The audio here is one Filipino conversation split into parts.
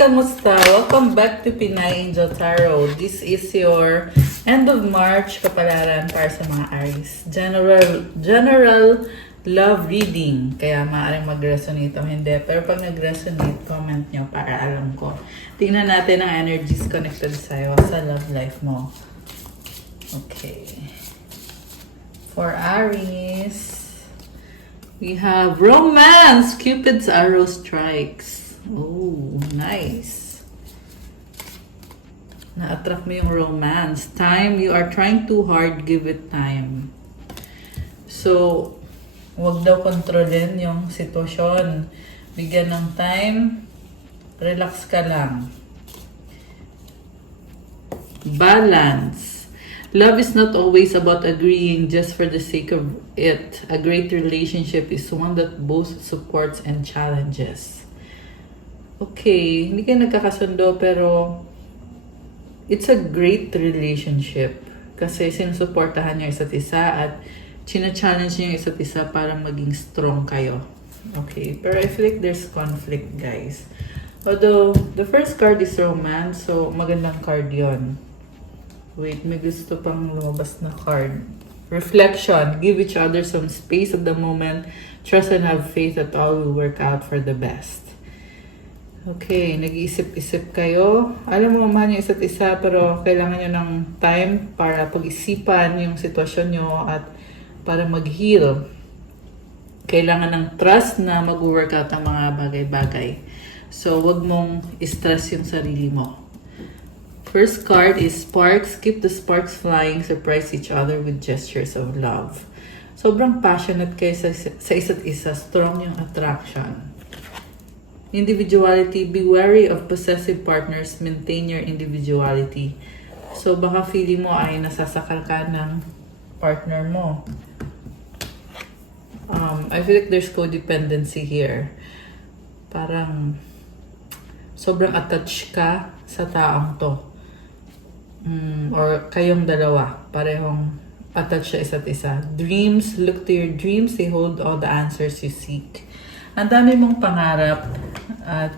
kamusta? Welcome back to Pinay Angel Tarot. This is your end of March kapalaran para sa mga Aries. General love reading. Kaya maaaring mag-resonate o hindi. Pero pag nag-resonate, comment nyo para alam ko. Tingnan natin ang energies connected sa'yo sa love life mo. Okay. For Aries, we have romance. Cupid's arrow strikes. Oh, nice. Na-attract mo yung romance. Time, you are trying too hard, give it time. So, wag daw kontrolin yung sitwasyon. Bigyan ng time. Relax ka lang. Balance. Love is not always about agreeing just for the sake of it. A great relationship is one that both supports and challenges. Okay, hindi kayo nagkakasundo pero it's a great relationship kasi sinusuportahan niyo isa't isa at china-challenge niyo isa't isa para maging strong kayo. Okay, pero I feel like there's conflict, guys. Although, the first card is romance, so magandang card yon. Wait, may gusto pang lumabas na card. Reflection. Give each other some space at the moment. Trust and have faith that all will work out for the best. Okay, nag-iisip-isip kayo. Alam mo, mahal niyo isa't isa, pero kailangan niyo ng time para pag-isipan yung sitwasyon niyo at para mag-heal. Kailangan ng trust na mag-work out ang mga bagay-bagay. So, wag mong stress yung sarili mo. First card is sparks. Keep the sparks flying. Surprise each other with gestures of love. Sobrang passionate kayo sa isa't isa. Strong yung attraction. Individuality. Be wary of possessive partners. Maintain your individuality. So, baka feeling mo ay nasasakal ka ng partner mo. I feel like there's codependency here. Parang sobrang attached ka sa taong to. Or kayong dalawa, parehong attached sa isa't isa. Dreams, look to your dreams. They hold all the answers you seek. Ang dami mong pangarap at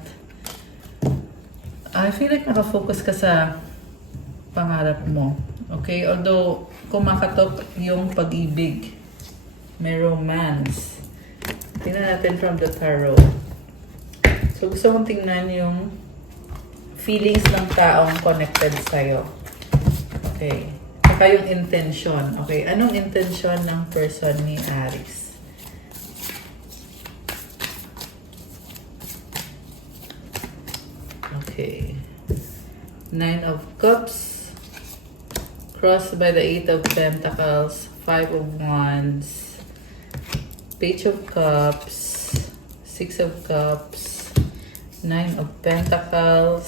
I feel like nakafocus ka sa pangarap mo. Okay? Although, kumakatok yung pag-ibig. May romance. Tingnan natin from the tarot. So, gusto kong tingnan yung feelings ng taong connected sa'yo. Okay. Saka yung intention. Okay. Anong intention ng person ni Aries? Okay. 9 of Cups. Crossed by the 8 of Pentacles. 5 of Wands. Page of Cups. 6 of Cups. 9 of Pentacles.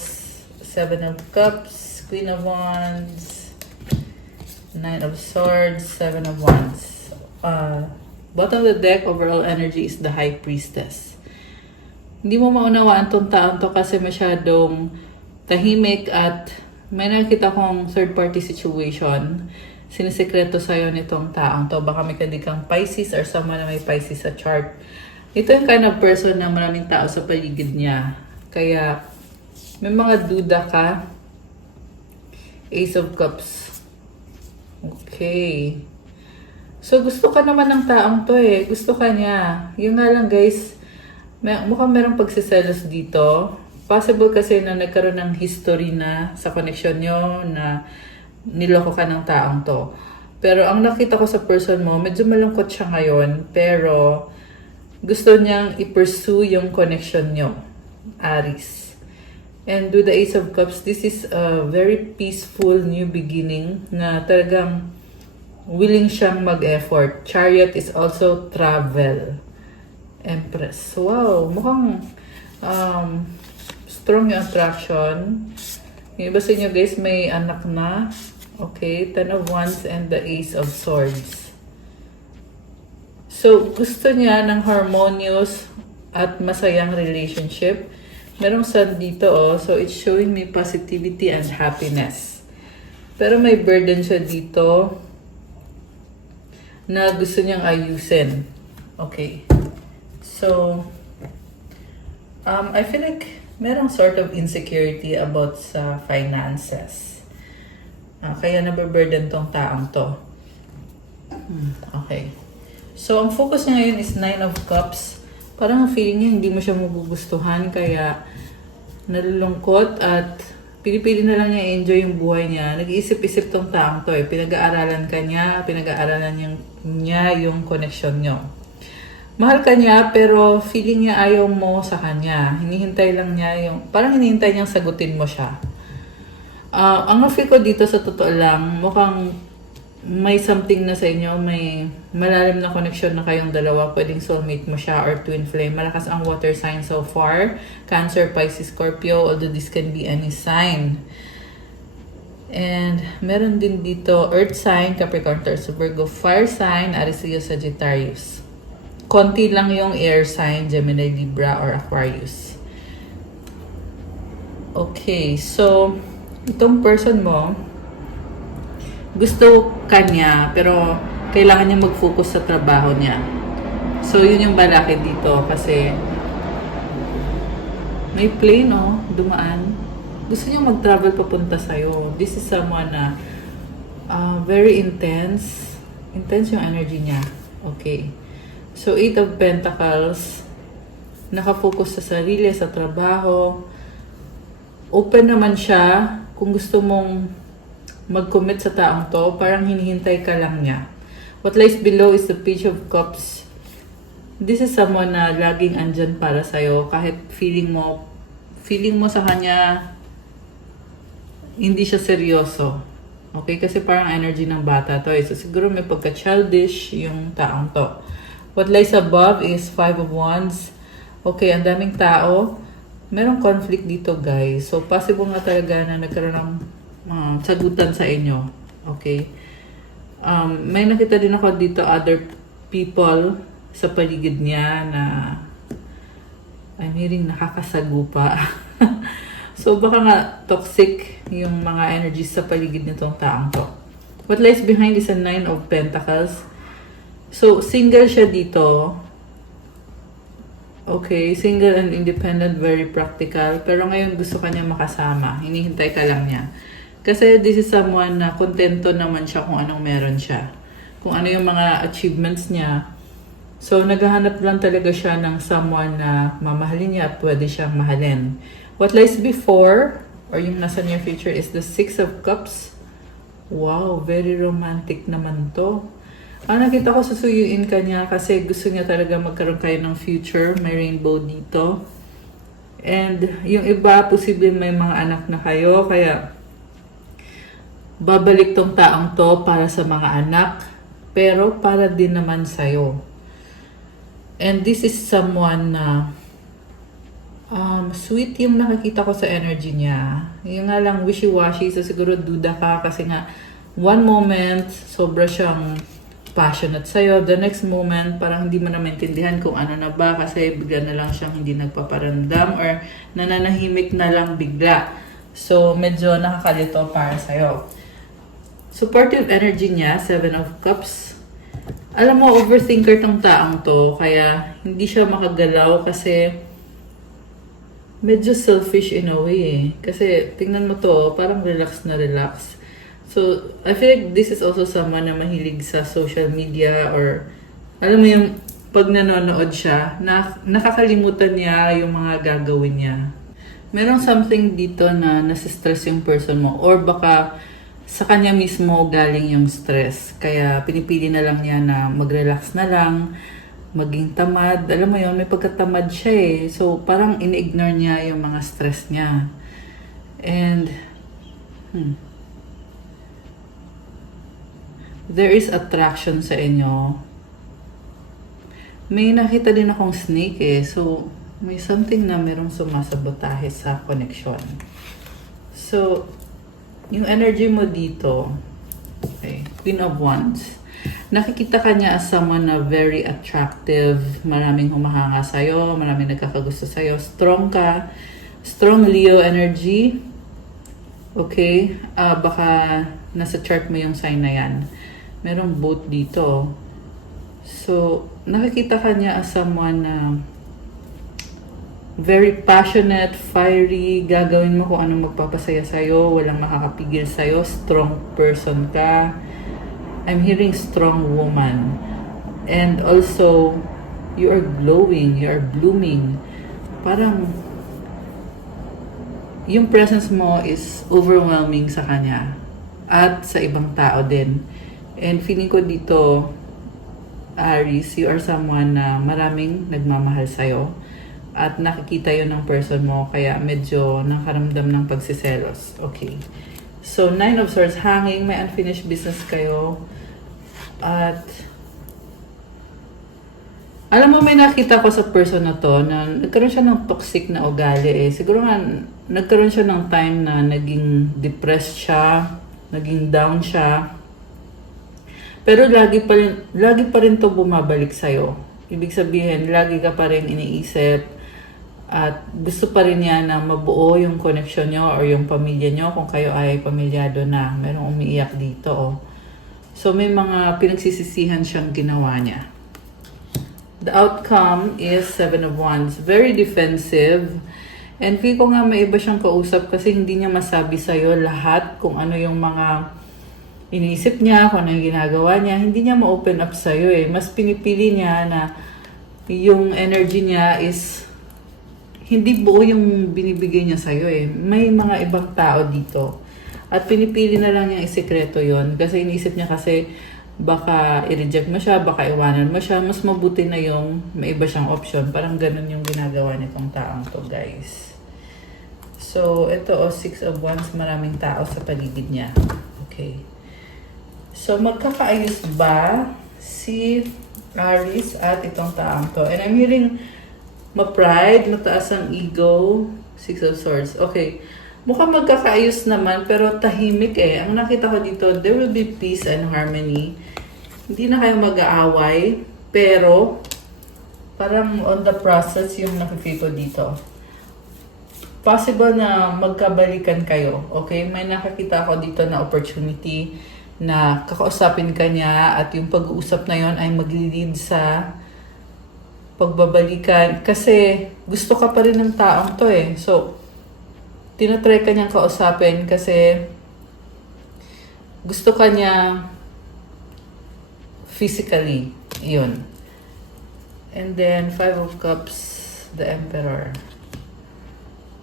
7 of Cups. Queen of Wands. 9 of Swords, 7 of Wands. Bottom of the deck, overall energy is the High Priestess. Hindi mo maunawaan tong taon to kasi masyadong tahimik at may nakita kong third-party situation. Sinisekreto sa'yo nitong taong to. Baka may kadikang Pisces or someone na may Pisces sa chart. Ito yung kind of person na maraming tao sa paligid niya. Kaya may mga duda ka. Ace of Cups. Okay. So, gusto ka naman ng taong to eh. Gusto ka niya. Yung nga lang guys, mukhang merong pagsiselos dito. Possible kasi na nagkaroon ng history na sa connection nyo na niloko ka ng taong to. Pero ang nakita ko sa person mo, medyo malungkot siya ngayon. Pero gusto niyang i-pursue yung connection nyo, Aries. And with the Ace of Cups, this is a very peaceful new beginning na talagang willing siyang mag-effort. Chariot is also travel. Empress. Wow, mukhang strong yung attraction. Yung iba sa inyo guys, may anak na. Okay, 10 of Wands and the Ace of Swords. So, gusto niya ng harmonious at masayang relationship. Merong sun dito so it's showing me positivity and happiness. Pero may burden siya dito na gusto niyang ayusin. Okay. So, I feel like merong sort of insecurity about sa finances. Kaya nababurden tong taong to. Okay. So, ang focus niya ngayon is Nine of Cups. Parang ang feeling niya hindi mo siya magugustuhan, kaya nalulungkot at pinipili na lang niya i-enjoy yung buhay niya. Nag-iisip-isip tong taong to eh. Pinag-aaralan ka niya, pinag-aaralan niya yung connection niyo. Mahal ka niya, pero feeling niya ayaw mo sa kanya. Hinihintay lang niya parang hinihintay niyang sagutin mo siya. Ang na-feel ko dito sa totoo lang, mukhang may something na sa inyo, may malalim na connection na kayong dalawa. Pwedeng soulmate mo siya or twin flame. Malakas ang water sign so far. Cancer, Pisces, Scorpio, although this can be any sign. And meron din dito earth sign, Capricorn, Taurus, Virgo, fire sign, Aries, Leo, Sagittarius. Konti lang yung air sign, Gemini, Libra, or Aquarius. Okay, so itong person mo, gusto kanya, pero kailangan niya mag-focus sa trabaho niya. So, yun yung balakid dito kasi may plane, dumaan. Gusto niya mag-travel papunta sa'yo. This is someone na very intense. Intense yung energy niya. Okay. So, 8 of Pentacles, nakafocus sa sarili, sa trabaho. Open naman siya kung gusto mong mag-commit sa taong to, parang hinihintay ka lang niya. What lies below is the Page of Cups. This is someone na laging andyan para sa'yo, kahit feeling mo sa kanya, hindi siya seryoso. Okay? Kasi parang energy ng bata to. So siguro may pagka-childish yung taong to. What lies above is 5 of Wands. Okay, ang daming tao. Merong conflict dito, guys. So possible nga talaga na nagkaroon ng sagutan sa inyo. Okay? May nakita din ako dito other people sa paligid niya na I'm hearing nakakasagupa. So baka nga toxic yung mga energies sa paligid nitong taong to. What lies behind is a 9 of Pentacles. So single siya dito. Okay, single and independent, very practical. Pero ngayon gusto kanya makasama. Hinihintay ka lang niya. Kasi this is someone na kontento naman siya kung anong meron siya. Kung ano yung mga achievements niya. So, naghahanap lang talaga siya ng someone na mamahalin niya at pwede siyang mahalin. What lies before, or yung nasa near future, is the 6 of Cups. Wow, very romantic naman to. Nakita ko susuyuin ka niya kasi gusto niya talaga magkaroon kayo ng future. May rainbow dito. And yung iba, posible may mga anak na kayo, kaya babalik tong taong to para sa mga anak, pero para din naman sa'yo. And this is someone na sweet yung nakikita ko sa energy niya. Yung nga lang wishy-washy, so siguro duda ka kasi nga one moment, sobra siyang passionate sa'yo. The next moment, parang hindi mo na maintindihan kung ano na ba kasi bigla na lang siyang hindi nagpaparamdam or nananahimik na lang bigla. So, medyo nakakalito para sa'yo. Supportive energy niya, 7 of Cups. Alam mo, overthinker tong taong to, kaya hindi siya makagalaw kasi medyo selfish in a way eh. Kasi tingnan mo to, parang relax na relax. So, I feel like this is also someone na mahilig sa social media or alam mo yung pag nanonood siya, nakakalimutan niya yung mga gagawin niya. Merong something dito na nasistress yung person mo or baka sa kanya mismo galing yung stress. Kaya pinipili na lang niya na mag-relax na lang, maging tamad. Alam mo yun, may pagkatamad siya eh. So, parang ini-ignore niya yung mga stress niya. And, there is attraction sa inyo. May nakita din akong snake eh. So, may something na merong sumasabotahe sa connection. So, yung energy mo dito, okay, Queen of Wands. Nakikita ka niya as someone na very attractive, maraming humahanga sa'yo, maraming nagkakagusto sa'yo, strong ka, strong Leo energy. Okay, baka nasa chart mo yung sign na yan. Merong boat dito. So, nakikita ka niya as someone na Very passionate, fiery, gagawin mo kung anong magpapasaya sa'yo, walang makakapigil sa'yo, strong person ka. I'm hearing strong woman. And also, you are glowing, you are blooming. Parang, yung presence mo is overwhelming sa kanya. At sa ibang tao din. And feeling ko dito, Aries, you are someone na maraming nagmamahal sa'yo. At nakikita yun ng person mo, kaya medyo nakaramdam ng pagsiselos. Okay. So, 9 of Swords, hanging, may unfinished business kayo. At, alam mo, may nakita ko sa person na to, na nagkaroon siya ng toxic na ugali eh. Siguro nga, nagkaroon siya ng time na naging depressed siya, naging down siya. Pero lagi pa rin to bumabalik sa'yo. Ibig sabihin, lagi ka pa rin iniisip, at gusto pa rin niya na mabuo yung connection nyo or yung pamilya nyo kung kayo ay pamilyado na. Merong umiiyak dito, oh. So, may mga pinagsisisihan siyang ginawa niya. The outcome is 7 of Wands. Very defensive. And feel ko nga may iba siyang kausap kasi hindi niya masabi sa'yo lahat kung ano yung mga iniisip niya, kung ano yung ginagawa niya. Hindi niya ma-open up sa'yo eh. Mas pinipili niya na yung energy niya is hindi buo yung binibigay niya sa'yo eh. May mga ibang tao dito. At pinipili na lang niyang isikreto yon kasi iniisip niya kasi baka i-reject mo siya, baka iwanan mo siya. Mas mabuti na yung may iba siyang option. Parang ganun yung ginagawa nitong taong to, guys. So, ito 6 of Wands, maraming tao sa paligid niya. Okay. So, magkakaayos ba si Aries at itong taong to? And I'm hearing ma-pride, mataas ang ego, 6 of Swords. Okay. Mukhang magkakaayos naman, pero tahimik eh. Ang nakita ko dito, there will be peace and harmony. Hindi na kayo mag-aaway, pero parang on the process yung nakikita ko dito. Possible na magkabalikan kayo, okay? May nakakita ako dito na opportunity na kakausapin ka niya at yung pag-uusap na yon ay mag-lead sa pagbabalikan. Kasi gusto ka pa rin ng taong to eh. So, tinatry ka niyang kausapin kasi gusto ka niya physically. Yun. And then, 5 of Cups, the Emperor.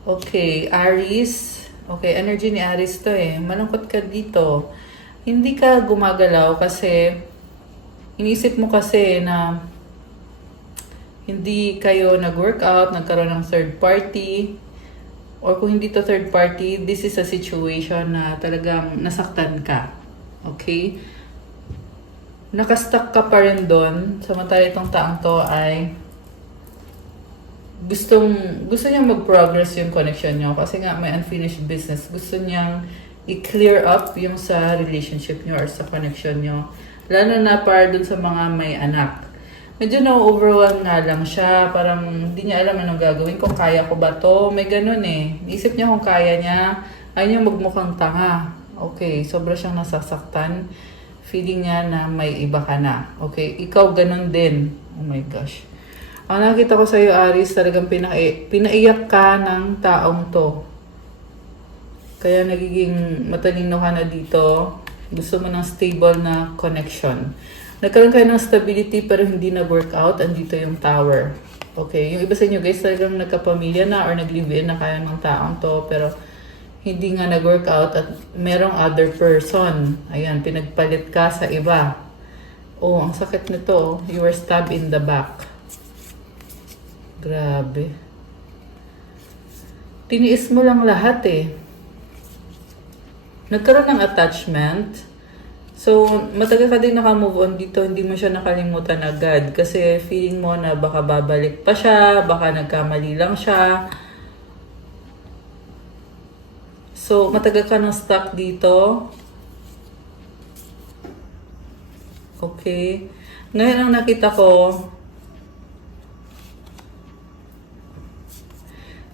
Okay, Aries. Okay, energy ni Aries to eh. Malungkot ka dito. Hindi ka gumagalaw kasi inisip mo kasi na hindi kayo nag-workout, nagkaroon ng third party. Or kung hindi to third party, this is a situation na talagang nasaktan ka. Okay? Nakastuck ka pa rin doon. Samantala itong taong to ay gusto niyang mag-progress yung connection niyo kasi nga may unfinished business. Gusto niyang i-clear up yung sa relationship niyo or sa connection niyo. Lalo na para dun sa mga may anak. Medyo na-overwhelm nga lang siya. Parang hindi niya alam anong gagawin. Kung kaya ko ba to? May ganun eh. Isip niya kung kaya niya. Ayaw niya magmukhang tanga. Okay, sobra siyang nasasaktan. Feeling niya na may iba ka na. Okay, ikaw ganun din. Oh my gosh. Ang nakita ko sa'yo, Aries, talagang pinaiyak ka ng taong to. Kaya nagiging matalino ka na dito. Gusto mo ng stable na connection. Nagkaroon kayo ng stability pero hindi na workout. Andito yung Tower. Okay, yung iba sa inyo guys talagang nagkapamilya na or nag-live-in na kayo ng taong to pero hindi nga nag-workout at merong other person. Ayan, pinagpalit ka sa iba. Oh, ang sakit nito. You were stabbed in the back. Grabe. Tiniis mo lang lahat eh. Nagkaroon ng attachment. So, matagal ka din naka-move on dito, hindi mo siya nakalimutan agad. Kasi feeling mo na baka babalik pa siya, baka nagkamali lang siya. So, matagal ka nang stuck dito. Okay. Ngayon ang nakita ko,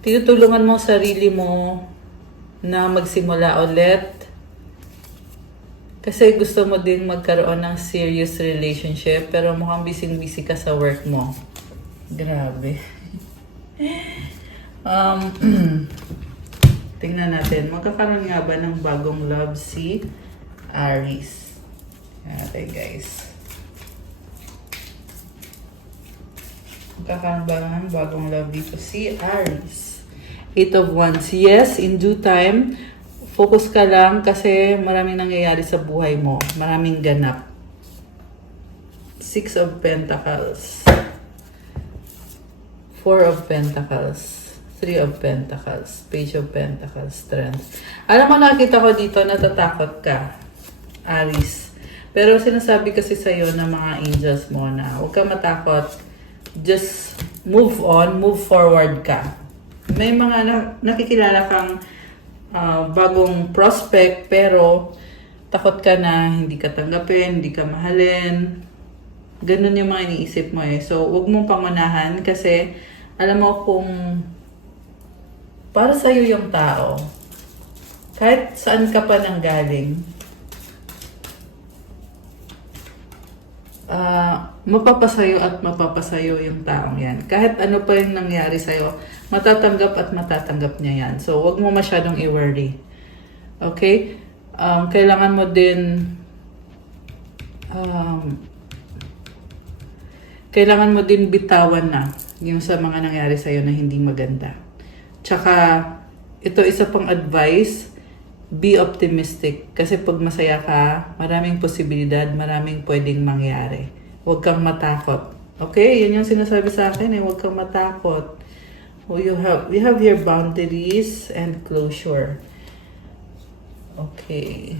tinutulungan mo sarili mo na magsimula ulit. Kasi gusto mo din magkaroon ng serious relationship pero mukhang busy-busy ka sa work mo. Grabe. Um, tingnan natin. Magkakaroon nga ba ng bagong love si Aries? Tingnan guys. Magkakaroon ba ng bagong love dito si Aries? Eight of Wands. Yes, in due time. Focus ka lang kasi maraming nangyayari sa buhay mo. Maraming ganap. Six of Pentacles. Four of Pentacles. Three of Pentacles. Page of Pentacles. Strength. Alam mo, nakita ko dito, natatakot ka, Aries. Pero sinasabi kasi sa'yo ng mga angels mo na huwag ka matakot. Just move on, move forward ka. May mga nakikilala kang bagong prospect, pero takot ka na hindi ka tanggapin, hindi ka mahalin. Ganun yung mga iniisip mo eh. So, huwag mong pangunahan kasi alam mo kung para sa'yo yung tao, kahit saan ka pa nanggaling, mapapasayo at mapapasayo yung taong yan. Kahit ano pa yung nangyari sa'yo, matatanggap at matatanggap niya yan. So, wag mo masyadong i-worry. Okay? Kailangan mo din bitawan na yung sa mga nangyari sa'yo na hindi maganda. Tsaka, ito isa pang advice, be optimistic. Kasi pag masaya ka, maraming posibilidad, maraming pwedeng mangyari. Huwag kang matakot. Okay? Yan yung sinasabi sa akin eh. Huwag kang matakot. You have your boundaries and closure. Okay.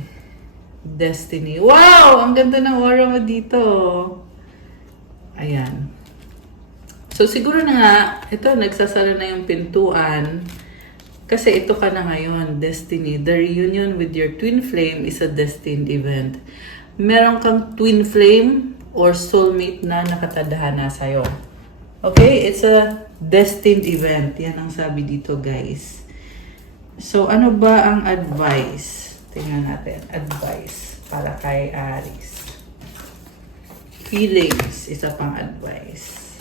Destiny. Wow! Ang ganda ng aura mo dito. Ayan. So, siguro na nga, ito, nagsasara na yung pintuan. Kasi ito ka na ngayon, Destiny. The reunion with your twin flame is a destined event. Meron kang twin flame or soulmate na nakatadhana sa'yo. Okay? It's a destined event. Yan ang sabi dito, guys. So, ano ba ang advice? Tingnan natin. Advice para kay Aries. Feelings. Isa pang advice.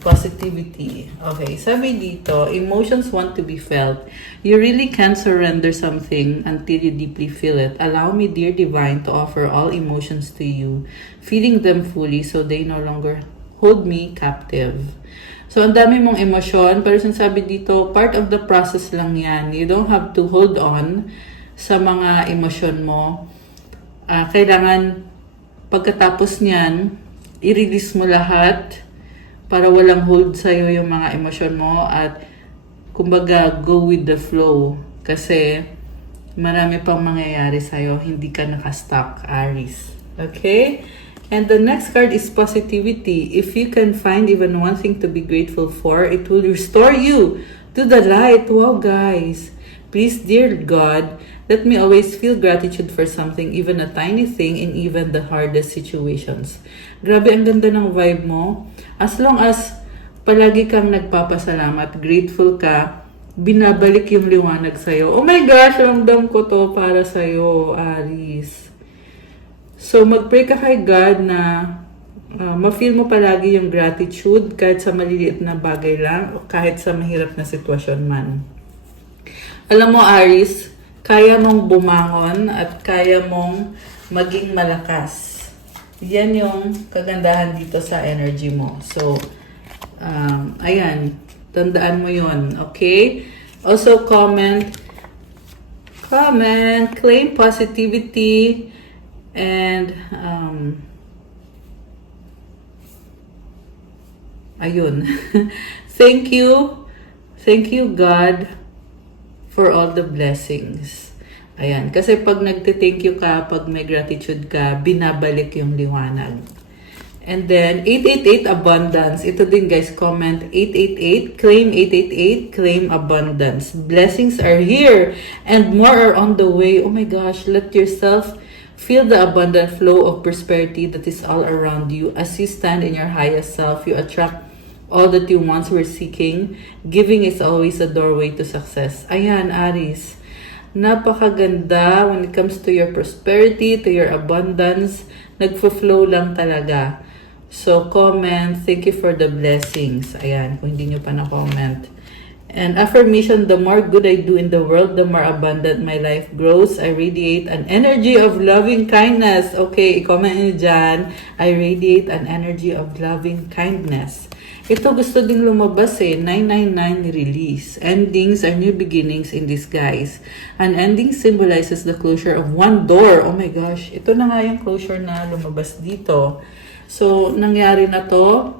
Positivity. Okay, sabi dito, emotions want to be felt. You really can't surrender something until you deeply feel it. Allow me, dear divine, to offer all emotions to you, feeling them fully so they no longer hold me captive. So, ang dami mong emosyon, pero sinasabi dito, part of the process lang yan. You don't have to hold on sa mga emosyon mo. Kailangan, pagkatapos niyan, i-release mo lahat para walang hold sa'yo yung mga emosyon mo at kumbaga go with the flow kasi marami pang mangyayari sa'yo, hindi ka nakastuck, Aries. Okay? And the next card is positivity. If you can find even one thing to be grateful for, it will restore you to the light. Wow, guys. Please, dear God, let me always feel gratitude for something, even a tiny thing, in even the hardest situations. Grabe, ang ganda ng vibe mo. As long as palagi kang nagpapasalamat, grateful ka, binabalik yung liwanag sa'yo. Oh my gosh, ramdam ko to para sa'yo, Aries. So, mag-pray ka kay God na ma-feel mo palagi yung gratitude kahit sa maliliit na bagay lang o kahit sa mahirap na sitwasyon man. Alam mo, Aries, kaya mong bumangon at kaya mong maging malakas. Yan yung kagandahan dito sa energy mo. So, ayan, tandaan mo yun, okay? Also, comment, claim positivity, and, ayun. Thank you, God, for all the blessings. Ayan. Kasi pag nagte-thank you ka, pag may gratitude ka, binabalik yung liwanag. And then, 888 abundance. Ito din guys, comment 888, claim 888, claim abundance. Blessings are here and more are on the way. Oh my gosh, let yourself feel the abundant flow of prosperity that is all around you. As you stand in your highest self, you attract all that you once were seeking. Giving is always a doorway to success. Ayan, Aries. Napakaganda when it comes to your prosperity, to your abundance. Nagfo-flow lang talaga. So, comment. Thank you for the blessings. Ayan, kung hindi nyo pa na-comment. And affirmation, the more good I do in the world, the more abundant my life grows. I radiate an energy of loving kindness. Okay, i-comment nyo dyan. I radiate an energy of loving kindness. Ito gusto ding lumabas 999 release. Endings are new beginnings in disguise. An ending symbolizes the closure of one door. Oh my gosh, ito na nga yung closure na lumabas dito. So, nangyari na to.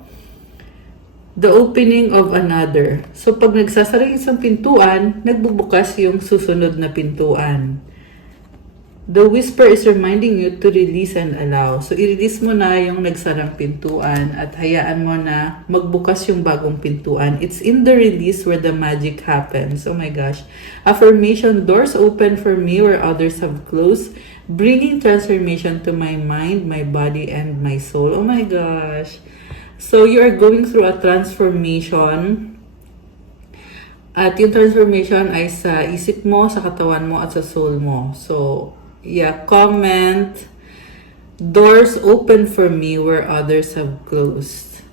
The opening of another. So, pag nagsasara yung isang pintuan, nagbubukas yung susunod na pintuan. The whisper is reminding you to release and allow. So, i-release mo na yung nagsarang pintuan at hayaan mo na magbukas yung bagong pintuan. It's in the release where the magic happens. Oh my gosh. Affirmation, doors open for me where others have closed, bringing transformation to my mind, my body, and my soul. Oh my gosh. So, you are going through a transformation. At yung transformation ay sa isip mo, sa katawan mo, at sa soul mo. So, yeah, comment. Doors open for me where others have closed.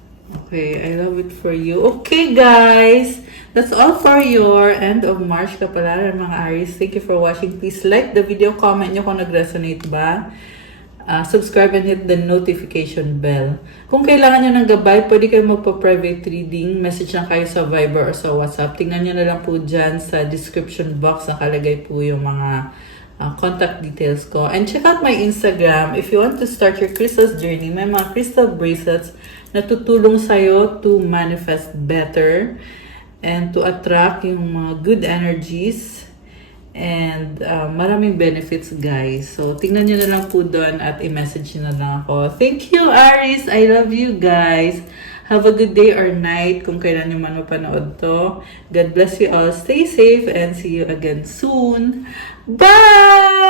Okay, I love it for you. Okay, guys. That's all for your end of March kapalaran, mga Aries. Thank you for watching. Please like the video, comment nyo kung nag-resonate ba. Subscribe and hit the notification bell. Kung kailangan nyo ng gabay, pwede kayo magpa-private reading. Message lang kayo sa Viber or sa WhatsApp. Tingnan nyo na lang po dyan sa description box. Nakalagay po yung mga contact details ko. And check out my Instagram. If you want to start your crystals journey, may mga crystal bracelets na tutulong sa'yo to manifest better and to attract yung mga good energies. And maraming benefits, guys. So, tingnan nyo na lang po doon at i-message nyo na lang ako. Thank you, Aries! I love you, guys! Have a good day or night kung kailan nyo man mapanood to. God bless you all. Stay safe and see you again soon. Bye!